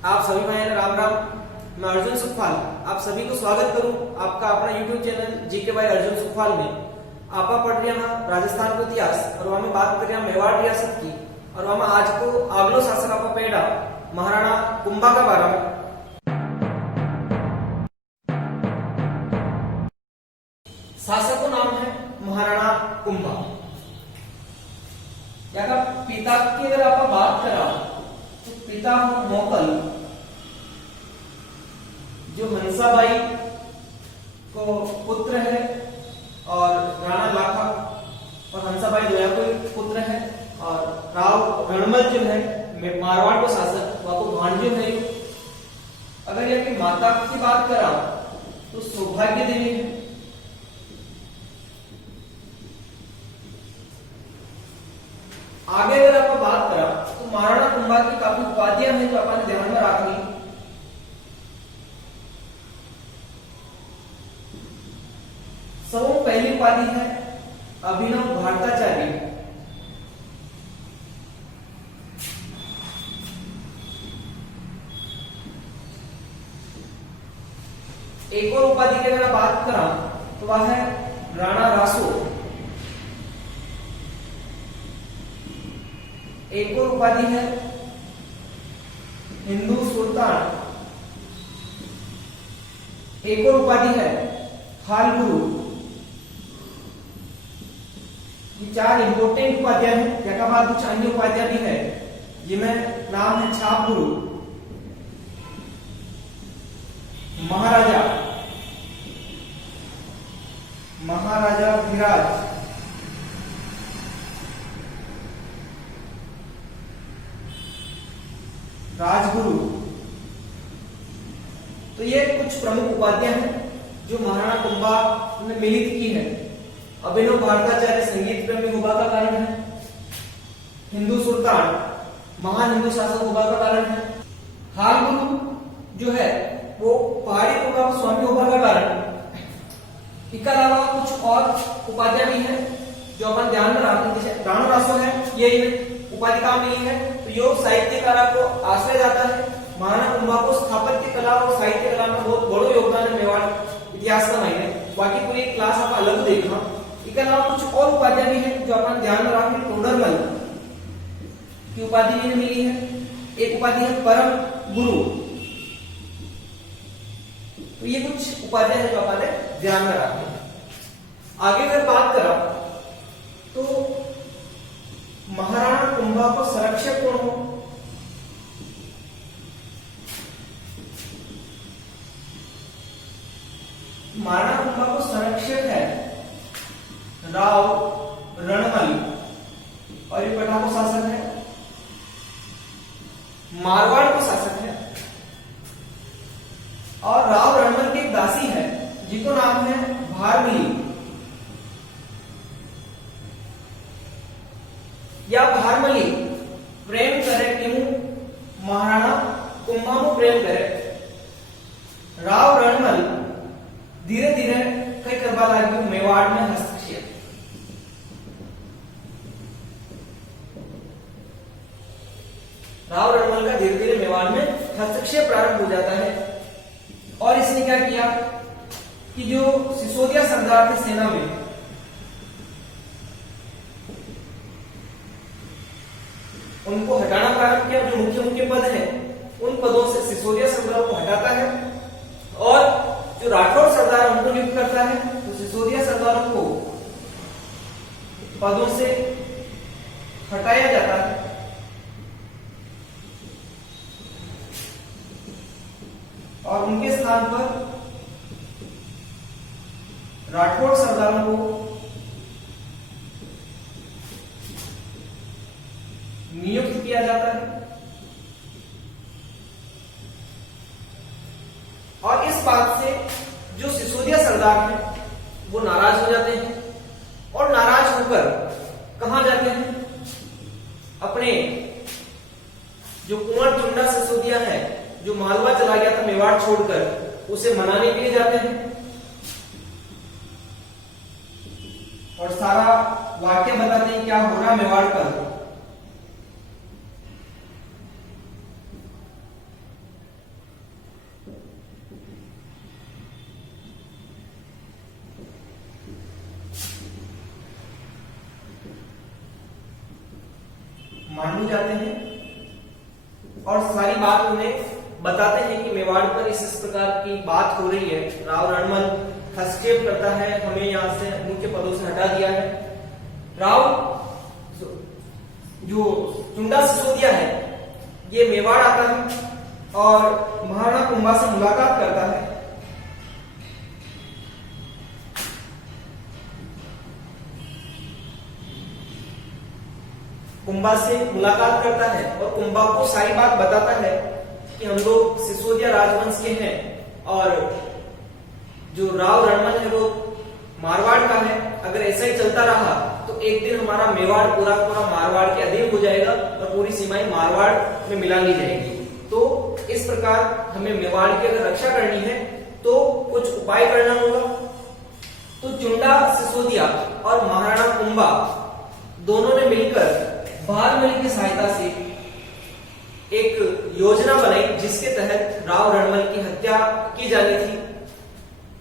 आप सभी भाई राम राम। मैं अर्जुन सुखपाल आप सभी को स्वागत करूं आपका अपना YouTube channel GK by Arjun Sukhpal में। आपा पढ़ रहे हैं राजस्थान को इतिहास और वहां में बात कर रहे हैं मेवाड़ रियासत की। और वहां आज को आगलो शासक आपा पेड़ा महाराणा कुंभा का बारे में। शासक का नाम है महाराणा कुंभा। यहाँ पिता की अगर आप बात करा तो पिता मोकल जो हंसाबाई को पुत्र है और राणा लाखा और हंसाबाई दोया को पुत्र है। और राव रणमल जो है मारवाड़ को शासक वह को भांजो है। अगर यह की माता की बात करा तो सौभाग्य देवी है। आगे अगर आप बात करा तो महाराणा कुंभा की काफी उपाधियां हैं जो अपन ध्यान में रखनी। सब पहली उपाधि है अभिनव भारताचार्य। एक और उपाधि की अगर बात करा तो वह है राणा रासो। एक और उपाधि है हिंदू सुल्तान। एक और उपाधि है खाल गुरु। ये चार इंपोर्टेंट उपाधियां हैं। या बाद कुछ अन्य उपाधियां भी है जिनमें नाम है छाप गुरु, महाराजा, महाराजा धीराज, राजगुरु। तो ये कुछ प्रमुख उपाधियां हैं जो महाराणा कुंभा ने मिलित की है। अभिनव भारताचार्य संगीत प्रेमी होगा का कारण है। हिंदू सुल्तान महान हिंदू शासक होगा का कारण है। हाल गुरु जो है वो पहाड़ी को स्वामी होगा का कारण है। इसके अलावा कुछ और उपाधियां भी हैं जो अपन ध्यान में रखते हैं। जैसे राणा रासो है, ये उपाधि कहाँ मिली है तो योग साहित्य कला को आश्रय जाता है। महाराणा कुंभा को स्थापत्य कला और साहित्य कला में बहुत बड़ो योगदान है मेवाड़ इतिहास का मायने। बाकी पूरी क्लास आप अलग देखना। इसके अलावा कुछ और उपाधियां भी हैं जो अपन ध्यान में रखें। टोडरमल की उपाधि भी मिली है। एक उपाधि है परम गुरु। तो ये कुछ उपाधियां हैं जो अपन ध्यान में रखें। आगे अगर बात करा तो महाराणा कुंभा को संरक्षक कौन हो? महाराणा कुंभा को संरक्षक है राव रणमल और ये पठाको शासक है। मारवाड़ को शासक है। और राव रणमल की एक दासी है जिसको नाम है भारमली। या भारमली प्रेम करे क्यों महाराणा कुंभा को प्रेम करे। राव रणमल धीरे धीरे कई करवा लगी मेवाड़ में हस्तक्षेप। राव रणमल का धीरे धीरे मेवाड़ में हस्तक्षेप प्रारंभ हो जाता है। और इसने क्या किया कि जो सिसोदिया सरदार थे सेना में उनको हटाना प्रारंभ किया। जो मुख्य मुख्य पद हैं उन पदों से सिसोदिया सरदार को हटाता है और जो राठौड़ सरदार उनको नियुक्त करता है। तो सिसोदिया सरदारों को पदों से हटाया जाता है और उनके स्थान पर राठौड़ सरदारों को नियुक्त किया जाता है। और इस बात से जो सिसोदिया सरदार हैं वो नाराज हो जाते हैं और नाराज होकर कहां जाते हैं? अपने जो कुंवर चुंडा सिसोदिया है जो मालवा चला गया था मेवाड़ छोड़कर, उसे मनाने के लिए जाते हैं। और सारा वाक्य बताते हैं क्या हो रहा मेवाड़ पर। मांडू जाते हैं और सारी बात उन्हें बताते हैं कि मेवाड़ पर इस प्रकार की बात हो रही है। राव रणमल हस्तक्षेप करता है, हमें यहाँ से मुख्य पदों से हटा दिया है। राव जो चुंडा सिसोदिया है ये मेवाड़ आता है और महाराणा कुंभा से मुलाकात करता है। कुंभा से मुलाकात करता है और कुंभा को सारी बात बताता है कि हम लोग सिसोदिया राजवंश के हैं और जो राव रणमल है वो मारवाड़ का है। अगर ऐसा ही चलता रहा तो एक दिन हमारा मेवाड़ पूरा मारवाड़ के अधीन हो जाएगा और पूरी सीमाएं मारवाड़ में मिला ली जाएगी। तो इस प्रकार हमें मेवाड़ की अगर रक्षा करनी है तो कुछ उपाय करना होगा। तो चुंडा सिसोदिया और महाराणा कुंभा दोनों ने मिलकर बारमली की सहायता से एक योजना बनाई जिसके तहत राव रणमल की हत्या की जानी थी।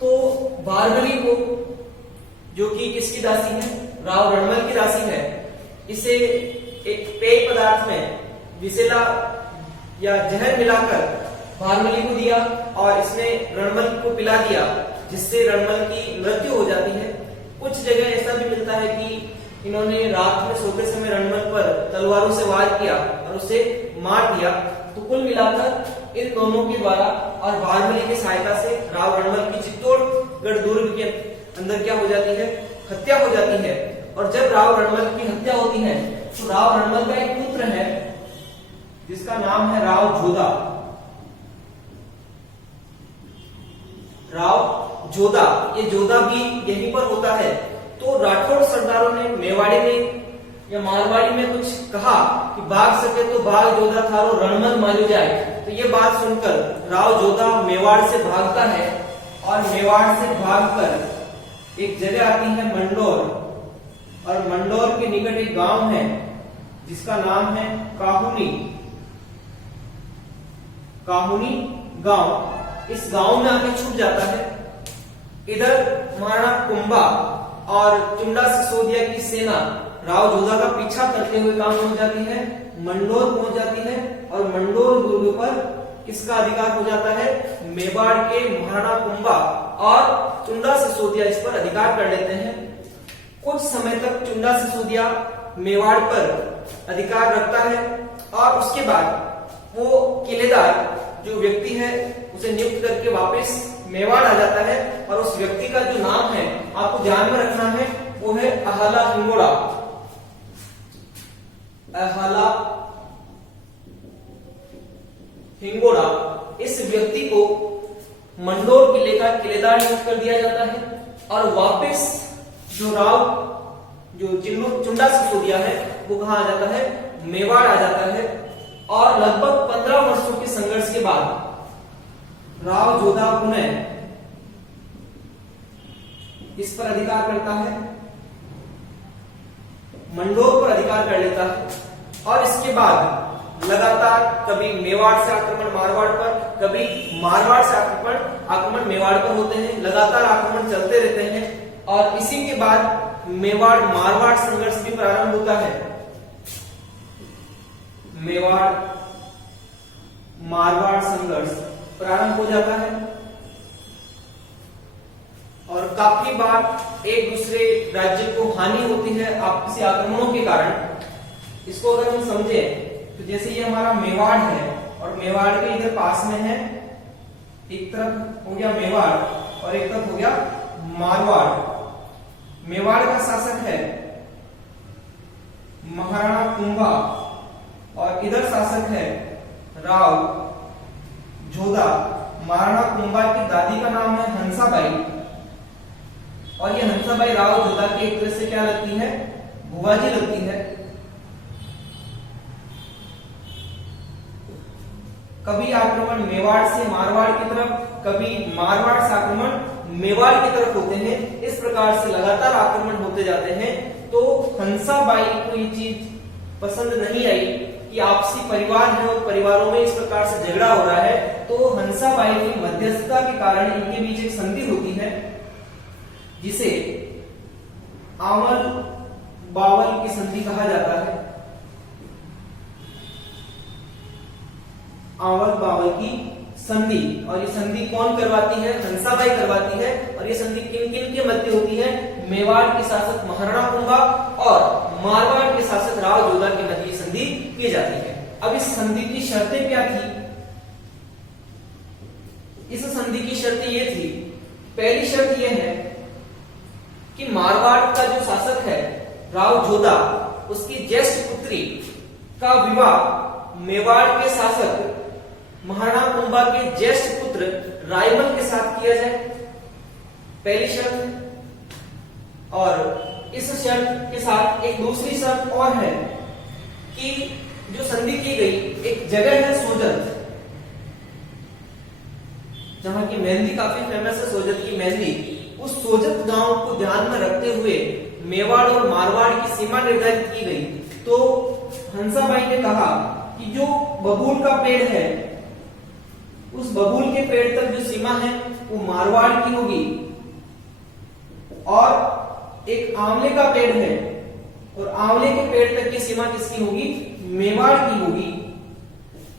तो बारमली को, जो कि किसकी दासी है, राव रणमल की दासी है, इसे एक पेय पदार्थ में विसेला या जहर मिलाकर बारमली को दिया और इसने रणमल को पिला दिया, जिससे रणमल की मृत्यु हो जाती है। कुछ जगह ऐसा भी मिलता है कि इन्होंने रात में सोते समय रणमल पर तलवारों से वार किया और उसे मार दिया। तो कुल मिलाकर इन दोनों के द्वारा और बारमली की सहायता से राव रणमल की चित्तौड़गढ़ दुर्ग के अंदर क्या हो जाती है, हत्या हो जाती है। और जब राव रणमल की हत्या होती है तो राव रणमल का एक पुत्र है जिसका नाम है राव जोधा। राव जोधा, ये जोधा भी यहीं पर होता है। तो राठौड़ सरदारों ने मेवाड़ी में या मारवाड़ी में कुछ कहा कि भाग सके तो भाग जोधा थारो रणमल मालू जाए। तो ये बात सुनकर राव जोधा मेवाड़ से भागता है और मेवाड़ से भागकर एक जगह आती है मंडोर, और मंडोर के निकट एक गांव है जिसका नाम है काहुनी। काहुनी गांव, इस गांव में आके छुप जाता है। इधर महाराणा कुंभा और चुंडा सिसोदिया की सेना राव जोधा का पीछा करते हुए कहां पहुंच जाती है, मंडोर पहुंच जाती है। और मंडोर दुर्ग पर किसका अधिकार हो जाता है, मेवाड़ के महाराणा कुंभा और चुंडा सिसोदिया इस पर अधिकार कर लेते हैं। कुछ समय तक चुंडा सिसोदिया मेवाड़ पर अधिकार रखता है और उसके बाद वो किलेदार जो व्यक्ति है उसे नियुक्त करके वापस मेवाड़ आ जाता है। और उस व्यक्ति का जो नाम है आपको ध्यान में रखना है, वो है अहाला हिंगोड़ा। अहाला हिंगोड़ा, इस व्यक्ति को मंडोर किले का किलेदार नियुक्त कर दिया जाता है और वापस जो चुंडा सिसोदिया है वो कहां आ जाता है, मेवाड़ आ जाता है। और लगभग 15 वर्षों के संघर्ष के बाद राव जोधा पुनः इस पर अधिकार करता है, मंडोर पर अधिकार कर लेता है। और इसके बाद लगातार कभी मेवाड़ से आक्रमण मारवाड़ पर, कभी मारवाड़ से आक्रमण मेवाड़ पर होते हैं। लगातार आक्रमण चलते रहते हैं और इसी के बाद मेवाड़ मारवाड़ संघर्ष भी प्रारंभ होता है। मेवाड़ मारवाड़ संघर्ष प्रारंभ हो जाता है और काफी बार एक दूसरे राज्य को हानि होती है आपसी आक्रमणों के कारण। इसको अगर हम समझे तो जैसे ये हमारा मेवाड़ है और मेवाड़ के इधर पास में है, एक तरफ हो गया मेवाड़ और एक तरफ हो गया मारवाड़। मेवाड़ का शासक है महाराणा कुंभा और इधर शासक है राव जोधा। महाराणा कुंभा की दादी का नाम है हंसाबाई और ये हंसाबाई राव जोधा की एक तरह से क्या लगती है, बुआजी लगती है। कभी आक्रमण मेवाड़ से मारवाड़ की तरफ, कभी मारवाड़ से आक्रमण मेवाड़ की तरफ होते हैं। इस प्रकार से लगातार आक्रमण होते जाते हैं। तो हंसाबाई को ये चीज पसंद नहीं आई कि आपसी परिवार है और परिवारों में इस प्रकार से झगड़ा हो रहा है। तो हंसाबाई की मध्यस्थता के कारण इनके बीच एक संधि होती है जिसे आंवल बावल की संधि कहा जाता है। आवल बावल की संधि। और ये संधि कौन करवाती है? हंसाबाई करवाती है। और ये संधि किन किन के मध्य होती है? मेवाड़ के शासक महाराणा कुंभा और मारवाड़ के शासक राव जोधा के मध्य ये संधि की जाती है। अब इस संधि की शर्तें क्या थी? इस संधि की शर्तें ये थी, पहली शर्त यह है कि मारवाड़ का जो शासक है राव जोधा, उसकी ज्येष्ठ पुत्री का विवाह मेवाड़ के शासक महाराणा कुंभा के ज्येष्ठ पुत्र रायमल के साथ किया जाए, पहली शर्त। और इस शर्त के साथ एक दूसरी शर्त और है कि जो संधि की गई, एक जगह है सोजत, जहां की मेहंदी काफी फेमस है, सोजत की मेहंदी, उस सोजत गांव को ध्यान में रखते हुए मेवाड़ और मारवाड़ की सीमा निर्धारित की गई। तो हंसाबाई ने कहा कि जो बबूल का पेड़ है, उस बबूल के पेड़ तक जो सीमा है वो मारवाड़ की होगी, और एक आंवले का पेड़ है और आंवले के पेड़ तक की सीमा किसकी होगी? मेवाड़ की होगी।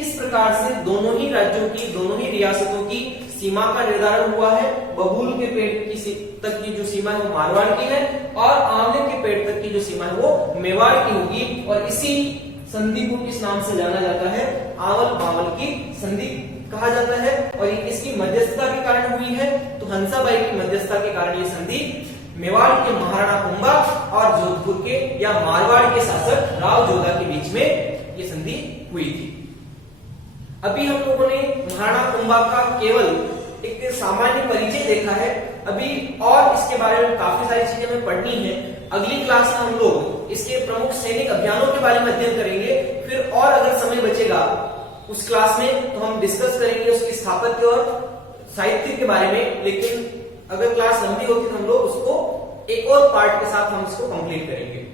इस प्रकार से दोनों ही राज्यों की, दोनों ही रियासतों की सीमा का निर्धारण हुआ है। बबूल के पेड़ की तक की जो सीमा है वो मारवाड़ की है और आंवले के पेड़ तक की जो सीमा है वो मेवाड़ की होगी। और इसी संधि को किस नाम से जाना जाता है? आवल बावल की संधि कहा जाता है। और ये किसकी मध्यस्थता के कारण हुई है? तो हंसाबाई की मध्यस्थता के कारण ये संधि मेवाड़ के महाराणा कुंभा और जोधपुर के या मारवाड़ के शासक राव जोधा के बीच में ये संधि हुई थी। अभी हम लोगों ने महाराणा कुंभा का केवल एक सामान्य परिचय देखा है। अभी और इसके बारे में काफी सारी चीजें हमें पढ़नी है। अगली क्लास में हम लोग इसके प्रमुख सैनिक अभियानों के बारे में अध्ययन करेंगे। फिर और अगर समय बचेगा उस क्लास में तो हम डिस्कस करेंगे उसकी स्थापत्य और साहित्य के बारे में। लेकिन अगर क्लास लंबी होती तो हम लोग उसको एक और पार्ट के साथ हम इसको कंप्लीट करेंगे।